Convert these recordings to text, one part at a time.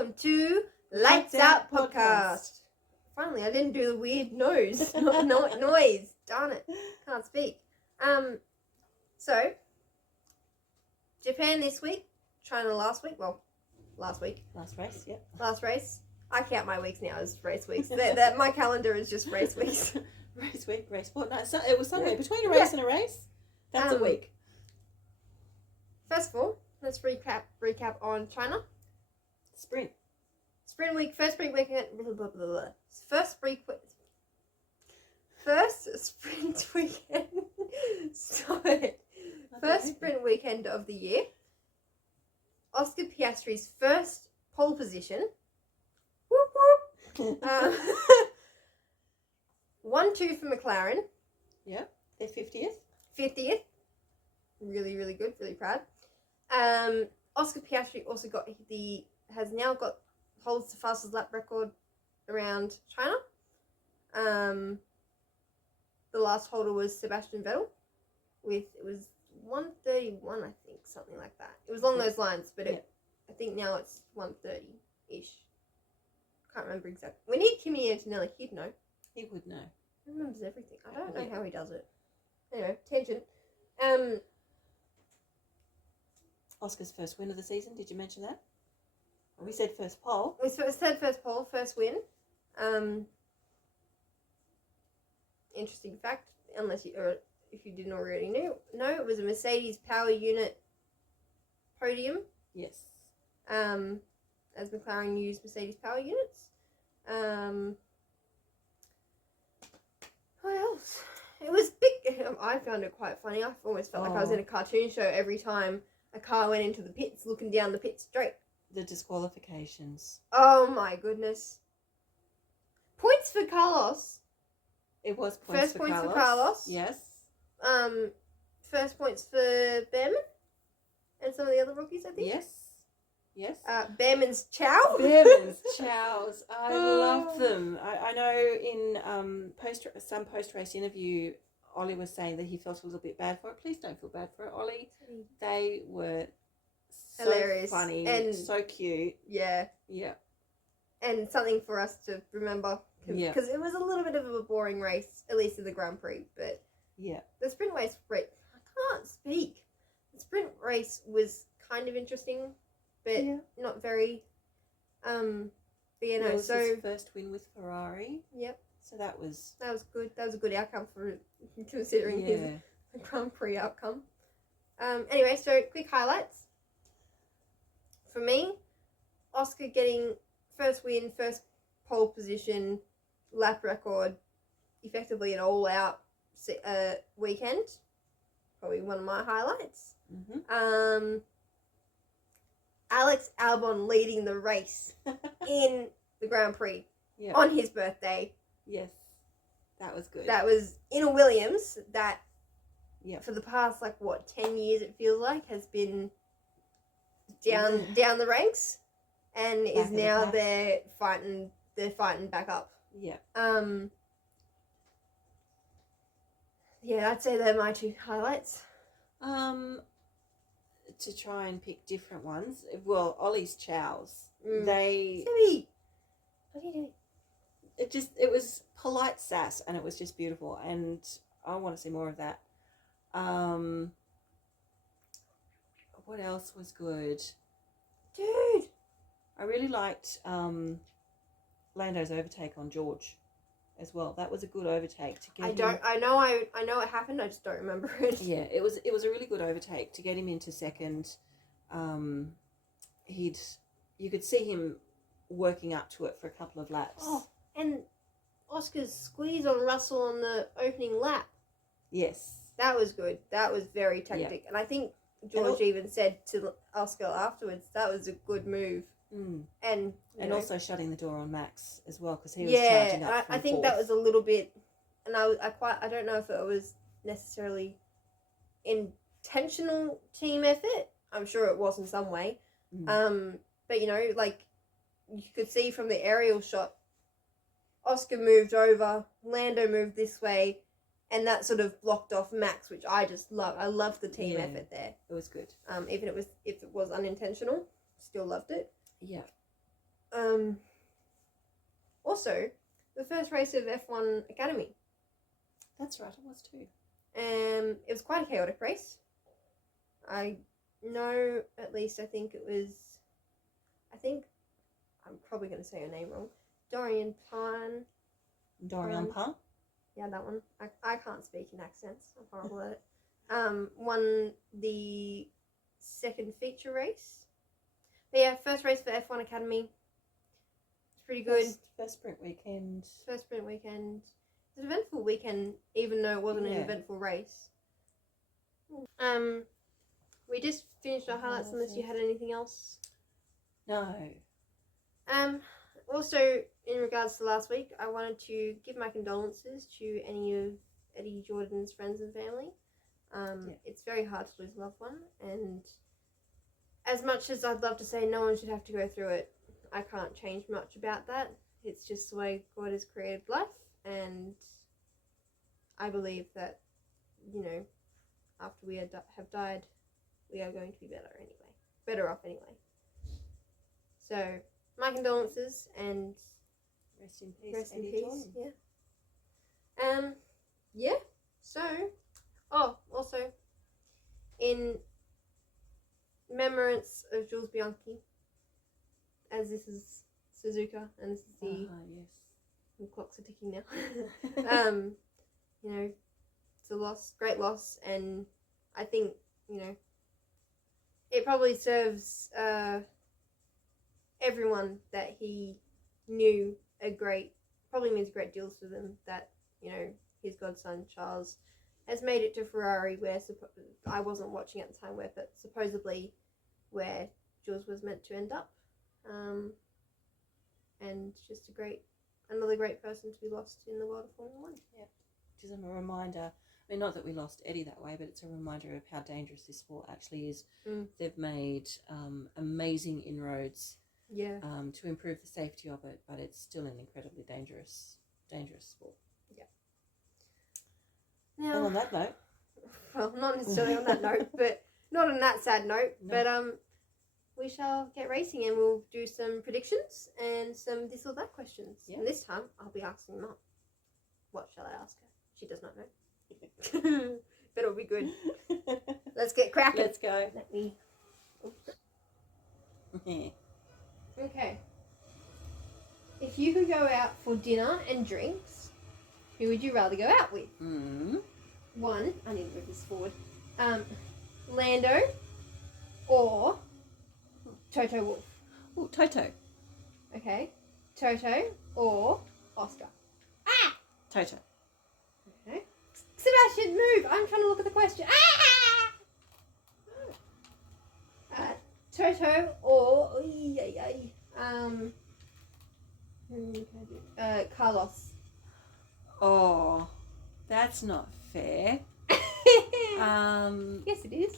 welcome to Lights Out Podcast. Finally, I didn't do the weird noise Darn it, can't speak. So Japan this week, China last week. Well, last week. Last race, yep. Last race. I count my weeks now as race weeks. My calendar is just race weeks. Race week, race what? No, so it was somewhere between a race and a race. That's a week. First of all, let's recap on China. Sprint week, first sprint weekend. First sprint weekend. Stop it. First sprint weekend of the year. Oscar Piastri's first pole position. Whoop whoop. 1-2 for McLaren. Yeah, their 50th. 50th. Really, really good. Really proud. Oscar Piastri also holds the fastest lap record around China. The last holder was Sebastian Vettel. It was 1:31, I think, something like that. It was along those lines, but I think now it's 1:30-ish. Can't remember exactly. We need Kimi Antonelli. He'd know. He would know. He remembers everything. I don't know how he does it. Anyway, tangent. Oscar's first win of the season. Did you mention that? We said first pole. We said first pole, first win. Interesting fact, if you didn't already know, it was a Mercedes power unit podium. Yes. As McLaren used Mercedes power units. What else? It was big. I found it quite funny. I almost felt like I was in a cartoon show every time a car went into the pits, looking down the pit straight. The disqualifications. Oh my goodness. Points for Carlos. It was points for Carlos. Yes. First points for Behrman and some of the other rookies, I think. Yes. Behrman's Chow. Behrman's Chows. I love them. I know in some post-race interview, Ollie was saying that he felt a little bit bad for it. Please don't feel bad for it, Ollie. They were so hilarious, funny, and so cute. Yeah. And something for us to remember. Because it was a little bit of a boring race, at least in the Grand Prix. But the sprint race, I can't speak. The sprint race was kind of interesting, but not very. But it was his first win with Ferrari. Yep. So that was good. That was a good outcome for considering his Grand Prix outcome. Anyway, so quick highlights. For me, Oscar getting first win, first pole position, lap record, effectively an all-out weekend. Probably one of my highlights. Mm-hmm. Alex Albon leading the race in the Grand Prix on his birthday. Yes, that was good. That was in a Williams that for the past 10 years it feels like has been down the ranks and back is now they're fighting back up. I'd say they're my two highlights. To try and pick different ones. Well, Ollie's Chows. Sammy, what are you doing? It was polite sass and it was just beautiful and I want to see more of that. What else was good? Dude, I really liked Lando's overtake on George as well. That was a good overtake to get I know it happened, I just don't remember it. Yeah, it was a really good overtake to get him into second. You could see him working up to it for a couple of laps. Oh, and Oscar's squeeze on Russell on the opening lap. Yes. That was good. That was very tactic. And I think George even said to Oscar afterwards, that was a good move. And also shutting the door on Max as well because he was charging up from I think that was a little bit, and I don't know if it was necessarily intentional team effort. I'm sure it was in some way. But you could see from the aerial shot, Oscar moved over, Lando moved this way, and that sort of blocked off Max, which I just love. I love the team effort there. It was good. Even if it was unintentional, still loved it. Yeah. Also, the first race of F1 Academy. That's right, it was too. It was quite a chaotic race. I know, at least I think I'm probably going to say her name wrong. Dorian Pan. Pan? Yeah, that one. I can't speak in accents. I'm horrible at it. Won the second feature race. But yeah, first race for F1 Academy. It's pretty good. First sprint weekend. First sprint weekend. It's an eventful weekend, even though it wasn't an eventful race. We just finished our highlights unless you had anything else. No. Also, in regards to last week, I wanted to give my condolences to any of Eddie Jordan's friends and family. It's very hard to lose a loved one, and as much as I'd love to say no one should have to go through it, I can't change much about that. It's just the way God has created life, and I believe that, after we have died, we are going to be better off anyway. So, my condolences, and rest in peace. Rest in Eddie peace. Jordan. Yeah. So, also, in remembrance of Jules Bianchi, as this is Suzuka, and this is the clocks are ticking now. It's a loss, great loss, and I think, it probably serves everyone that he knew probably means a great deal to them, that, his godson Charles has made it to Ferrari, where I wasn't watching at the time, but supposedly where Jules was meant to end up, and just another great person to be lost in the world of Formula 1. Yeah, just a reminder. I mean, not that we lost Eddie that way, but it's a reminder of how dangerous this sport actually is. They've made amazing inroads to improve the safety of it, but it's still an incredibly dangerous sport. Yeah. Now, and on that note, well, not necessarily on that note, but not on that sad note, but we shall get racing, and we'll do some predictions and some this or that questions. Yeah. And this time, I'll be asking Mum. What shall I ask her? She does not know. But it'll be good. Let's get cracking. Let's go. Let me. Okay. If you could go out for dinner and drinks, who would you rather go out with? One, I need to move this forward. Lando or Toto Wolff? Oh, Toto. Okay. Toto or Oscar? Ah! Toto. Okay. Sebastian, move! I'm trying to look at the question. Toto or Carlos. Oh, that's not fair. Yes, it is.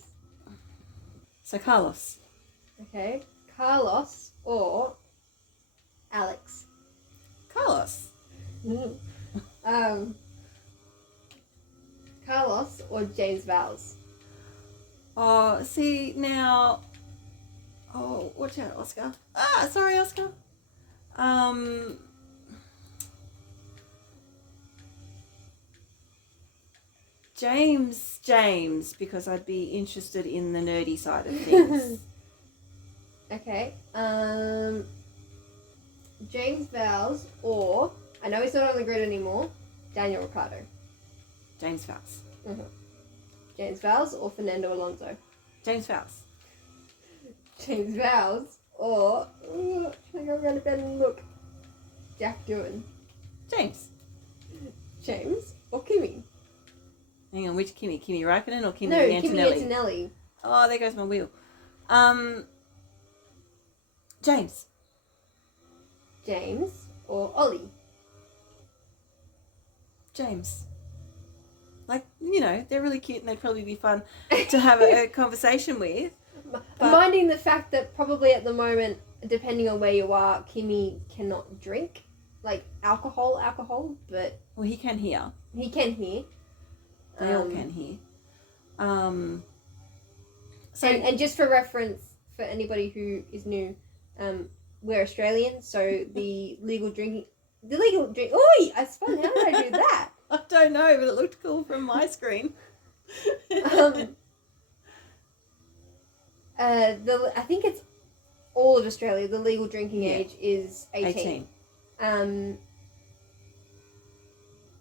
So Carlos. Okay, Carlos or Alex. Carlos. Carlos or James Vowles. Oh, see now. Oh, watch out, Oscar. Ah, sorry, Oscar. James, because I'd be interested in the nerdy side of things. Okay. James Vowles or, I know he's not on the grid anymore, Daniel Ricciardo. James Vowles. Mm-hmm. James Vowles or Fernando Alonso. James Vowles. James Vowles or, can I go around the bed and look? Jack Doohan. James or Kimi? Hang on, which Kimi? Kimi Räikkönen or Kimi No, Antonelli? Kimi Antonelli. Oh, there goes my wheel. James or Ollie? James. Like, they're really cute and they'd probably be fun to have a conversation with. Minding the fact that probably at the moment, depending on where you are, Kimi cannot drink, like alcohol, but... Well, he can hear. He can hear. They all can hear. So, and just for reference, for anybody who is new, we're Australian, so the legal drink. Oi! I spun. How did I do that? I don't know, but it looked cool from my screen. I think it's all of Australia. The legal drinking age is 18.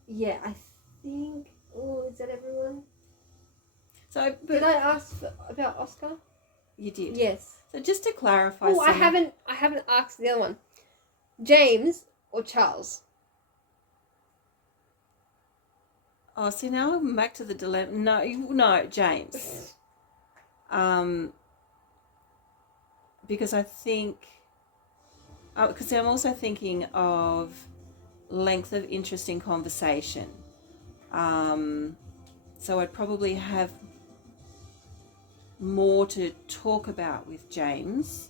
Yeah, I think. Oh, is that everyone? So, did I ask about Oscar? You did. Yes. So just to clarify. Oh, I haven't asked the other one. James or Charles? Oh, see, now I'm back to the dilemma. No, James. Because I think, because I'm also thinking of length of interesting conversation. So I'd probably have more to talk about with James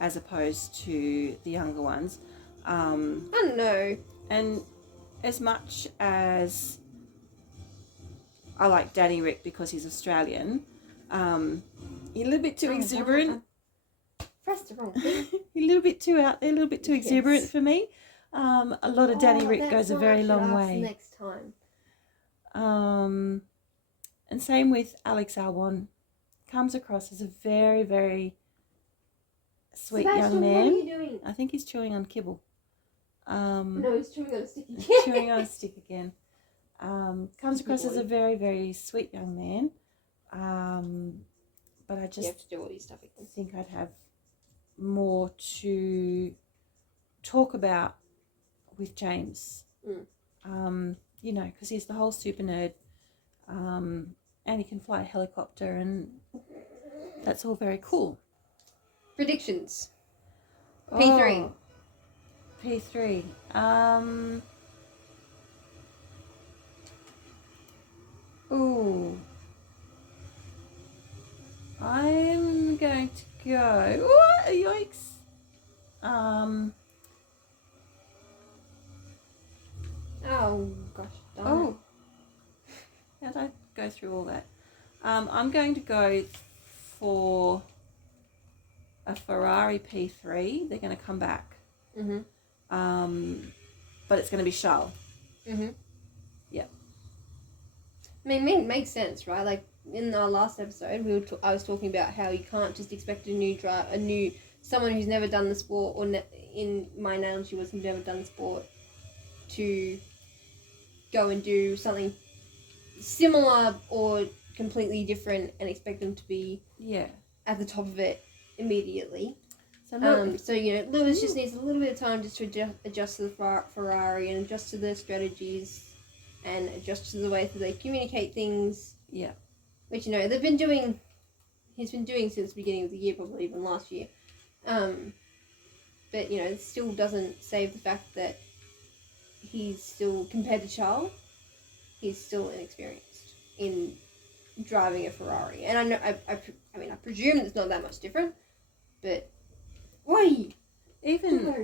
as opposed to the younger ones. I don't know. And as much as I like Danny Rick because he's Australian, he's a little bit too exuberant. Pressed the wrong thing. A little bit too out there, a little bit too exuberant for me. A lot of Danny Rick goes a very long way. Next time. And same with Alex Albon. Comes across as a very, very sweet young man. What are you doing? I think he's chewing on kibble. No, he's chewing on a stick again. Chewing on a stick again. Comes across as a very, very sweet young man. But I just you have to do all your stuff again. think I'd have more to talk about with James. You know, because he's the whole super nerd. And he can fly a helicopter, and that's all very cool. Predictions. P3. P3. Ooh. I'm going to go. What? Yikes. Oh gosh. Oh. How'd I go through all that? I'm going to go for a Ferrari P3. They're going to come back. But it's going to be Charles. Yep. I mean, it makes sense, right? Like in our last episode, I was talking about how you can't just expect someone who's never done the sport, or in my analogy was never done the sport, to go and do something similar or completely different and expect them to be at the top of it immediately. So you know, Lewis just needs a little bit of time just to adjust to the Ferrari and adjust to their strategies and adjust to the way that they communicate things. Yeah. Which, you know, he's been doing since the beginning of the year, probably even last year. But, you know, it still doesn't save the fact that he's still, compared to Charles, he's still inexperienced in driving a Ferrari. And I know, I mean, I presume it's not that much different, but why? Even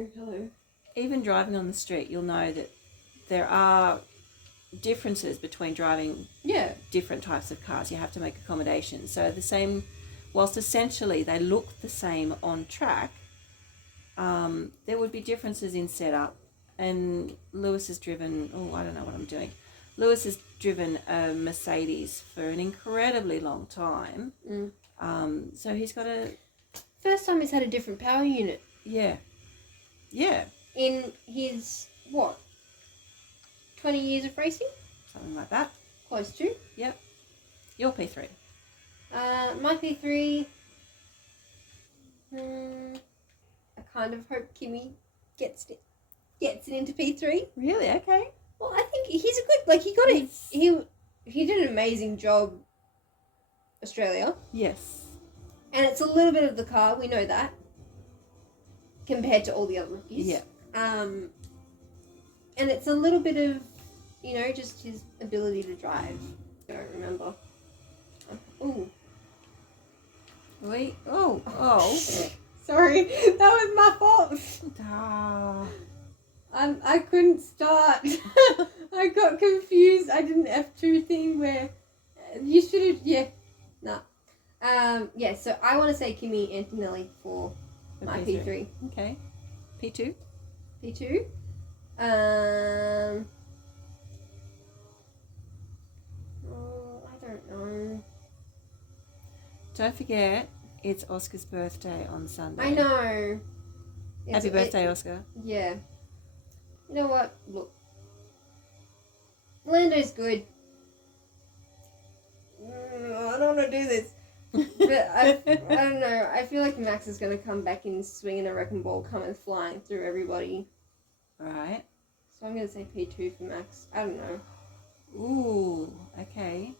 driving on the street, you'll know that there are differences between driving different types of cars. You have to make accommodations. So the same, whilst essentially they look the same on track, there would be differences in setup. And Lewis has driven, I don't know what I'm doing. Lewis has driven a Mercedes for an incredibly long time. So he's got a... First time he's had a different power unit. Yeah. In his, 20 years of racing? Something like that. Close to. Yep. Your P3. My P3... I kind of hope Kimi gets it into P3. Really? Okay. Well, I think he's a good... he got it... He did an amazing job, Australia. Yes. And it's a little bit of the car, we know that, compared to all the other rookies. Yeah. And it's a little bit of, you know, just his ability to drive. I don't remember. Wait. Sorry, that was my fault. I couldn't start. I got confused. I did an F2 thing where you should have, so I want to say Kimi Antonelli for my P3. Okay. P2. P2. Oh, I don't know. Don't forget, it's Oscar's birthday on Sunday. I know. Happy birthday, Oscar. Yeah. You know what? Look. Lando's good. I don't want to do this. But I don't know. I feel like Max is going to come back in swinging a wrecking ball, coming flying through everybody. Right. So I'm going to say P2 for Max. I don't know. Ooh, okay.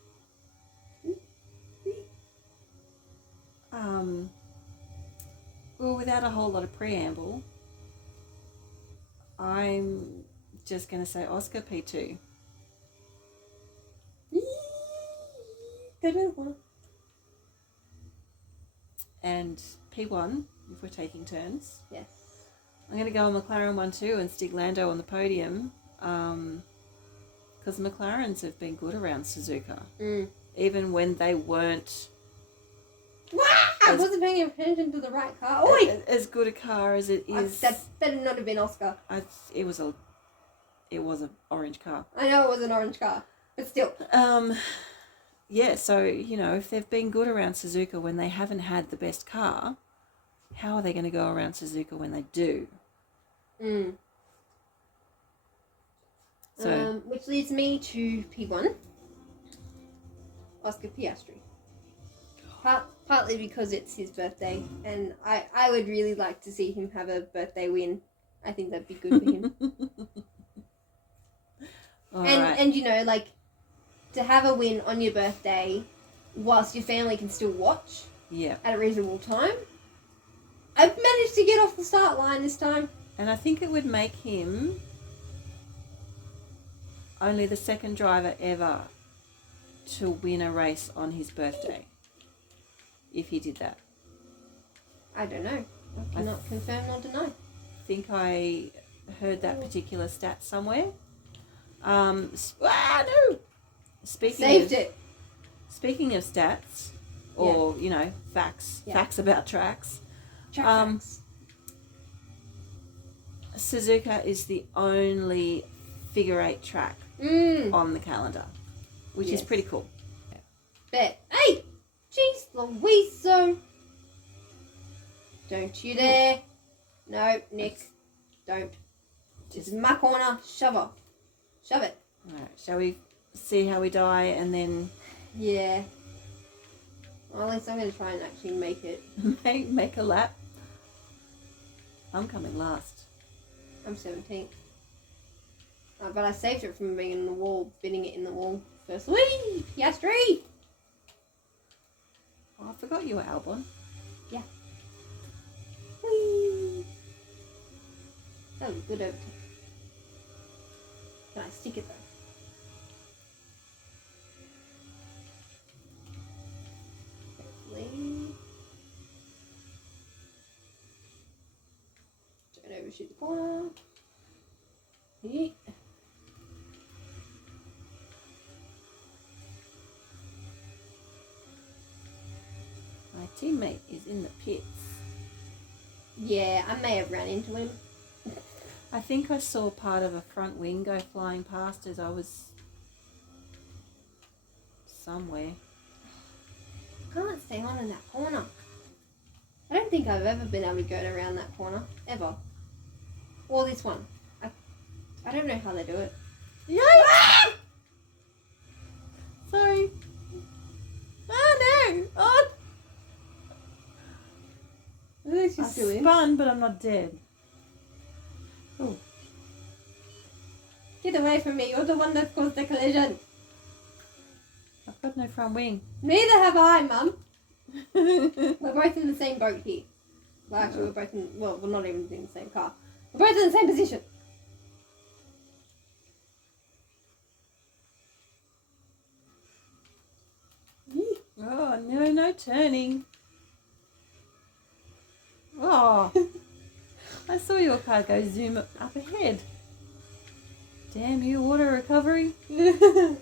Well, without a whole lot of preamble, I'm just going to say Oscar P2. And P1, if we're taking turns. Yes. I'm going to go on McLaren 1-2 and stick Lando on the podium. Because McLarens have been good around Suzuka. Even when they weren't... I wasn't paying attention to the right car. Oi! As good a car as it is. That better not have been Oscar. It was an orange car. I know it was an orange car, but still. Yeah, so, if they've been good around Suzuka when they haven't had the best car, how are they going to go around Suzuka when they do? So, Which leads me to P1. Oscar Piastri. Partly because it's his birthday, and I would really like to see him have a birthday win. I think that'd be good for him. And to have a win on your birthday whilst your family can still watch at a reasonable time. I've managed to get off the start line this time. And I think it would make him only the second driver ever to win a race on his birthday. If he did that. I don't know. I cannot confirm nor deny. I think I heard that particular stat somewhere. No! Speaking of stats, or, facts about tracks. Facts. Suzuka is the only figure 8 track on the calendar, which is pretty cool. Bet. Hey! Jeez Louise, don't you dare. No, Nick. Don't. This is my corner. Shove off. Shove it. Alright, shall we see how we die and then... Yeah. Well, at least I'm going to try and actually make it. make a lap. I'm coming last. I'm 17th. But I saved it from being in the wall, bidding it in the wall first. Whee! Piastri! Oh, I forgot you were Albon. Yeah. Whee! That was a good overtake. Can I stick it though? Hopefully. Don't overshoot the corner. Yeah. My teammate is in the pits. Yeah, I may have ran into him. I think I saw part of a front wing go flying past as I was somewhere. I can't stay on in that corner. I don't think I've ever been able to go around that corner. Ever. Or this one. I don't know how they do it. Yikes! Sorry. Oh no! Oh! That's I just silly. spun, but I'm not dead. Oh. Get away from me. You're the one that caused the collision. I've got no front wing. Neither have I, Mum. We're both in the same boat here. Well, actually, we're both in... Well, we're not even in the same car. We're both in the same position. Oh, no turning. Oh. I saw your car go zoom up ahead. Damn you, auto recovery. I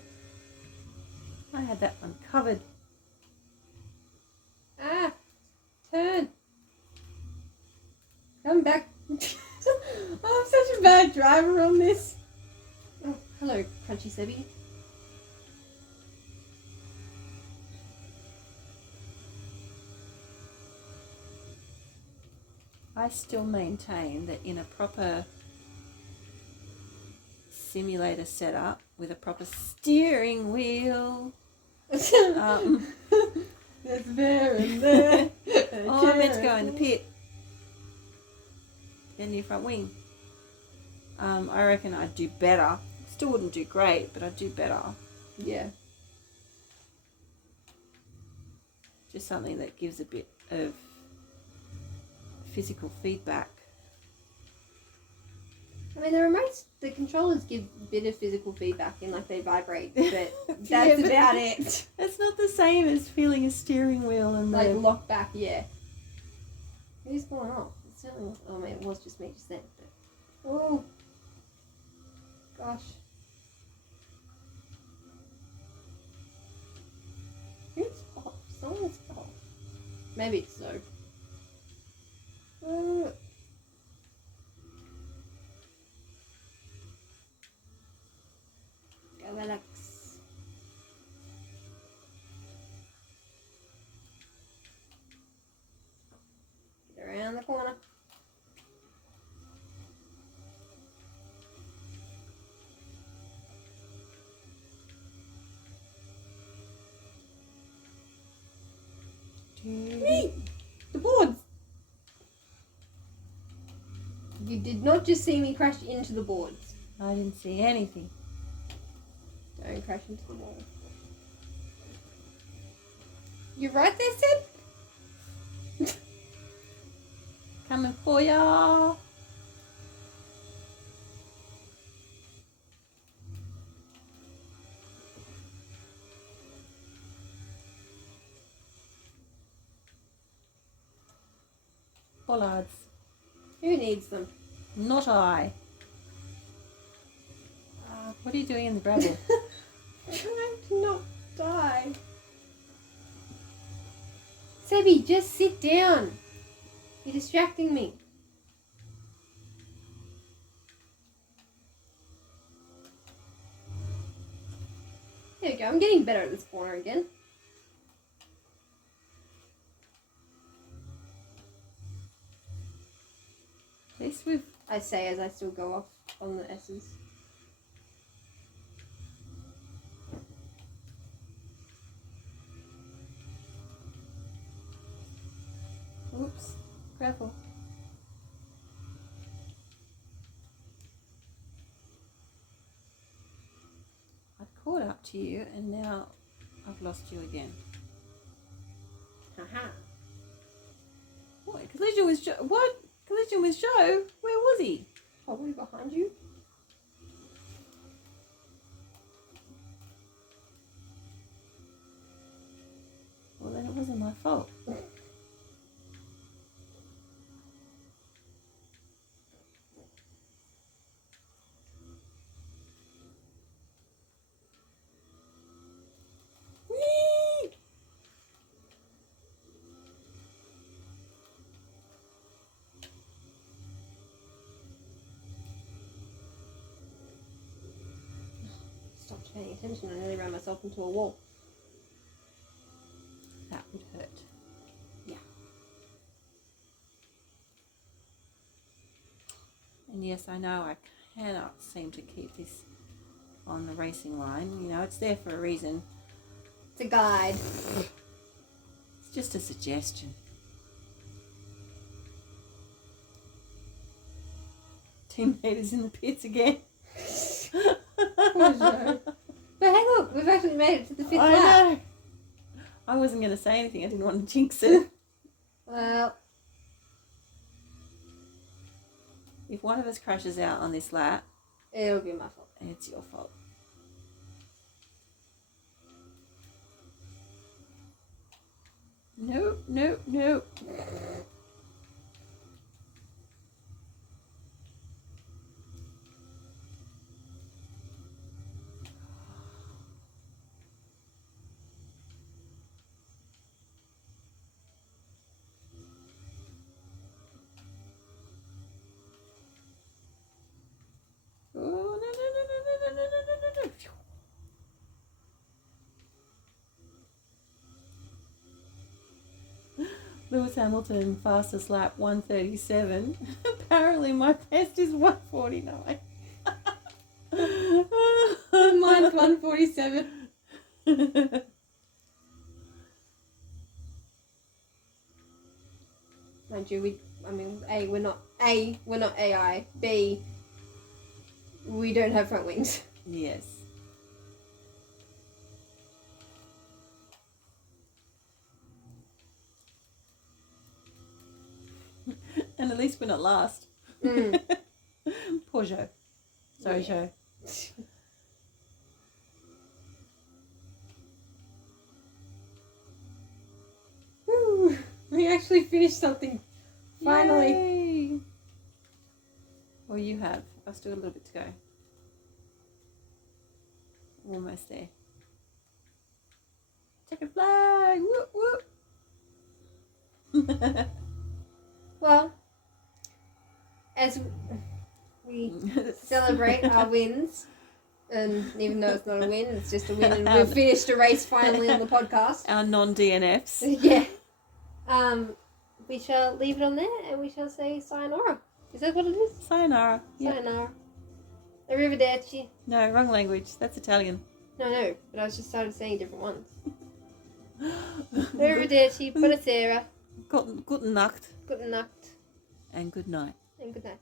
had that one covered. Ah, turn. Come back. a bad driver on this. Oh, hello, Crunchy Sebi. I still maintain that in a proper simulator setup with a proper steering wheel. There's there and there. Oh, I meant to go in the pit. Get your front wing. I reckon I'd do better. Still wouldn't do great, but I'd do better. Yeah. Just something that gives a bit of physical feedback. I mean, the remotes, the controllers give a bit of physical feedback in like they vibrate, but that's about it. It's not the same as feeling a steering wheel and Like lock back, yeah. Who's going off? It certainly was, I mean, it was just me just then. But, oh, gosh. Who's off? Someone's off. Maybe it's Zoe. Go Alex. Get around the corner. Me! The boards! You did not just see me crash into the boards. I didn't see anything. Don't crash into the wall. You're right there, Sid? Coming for ya. Bollards. Who needs them? Not I. What are you doing in the gravel? Trying to not die. Sebi, just sit down. You're distracting me. There we go. I'm getting better at this corner again. At least we've... I say as I still go off on the S's. Oops. Gravel. I caught up to you and now I've lost you again. Haha. What? Collision with Joe? What? Collision with Joe? Where was he? Probably behind you. Well, then it wasn't my fault. Whee! Stopped paying attention. I nearly ran myself into a wall. That would hurt. Yeah. And yes, I know I cannot seem to keep this on the racing line. You know, it's there for a reason. It's a guide. It's just a suggestion. Teammate is in the pits again. Poor Joe. But hey, look, we've actually made it to the 5th I lap. know. I wasn't going to say anything. I didn't want to jinx it. Well, If one of us crashes out on this lap, it'll be my fault. it's your fault. Nope, nope, nope. Lewis Hamilton, fastest lap 1:37. Apparently my best is 1:49. Mine's 1:47. Mind you, we're not AI. B, we don't have front wings. Yes. And at least we're not last. Poor Joe. Sorry, Joe. Woo, we actually finished something. Finally. Yay. Well, you have. I've still got a little bit to go. Almost there. Checkered flag. Whoop, whoop. Well, as we celebrate our wins, and even though it's not a win, it's just a win, and we've finished a race finally on the podcast. Our non-DNFs. Yeah. We shall leave it on there, and we shall say sayonara. Is that what it is? Sayonara. Yep. Sayonara. Arrivederci. No, wrong language. That's Italian. No, but I was just started saying different ones. Arrivederci, buonasera, Guten Nacht. guten Nacht, And good night. and good night.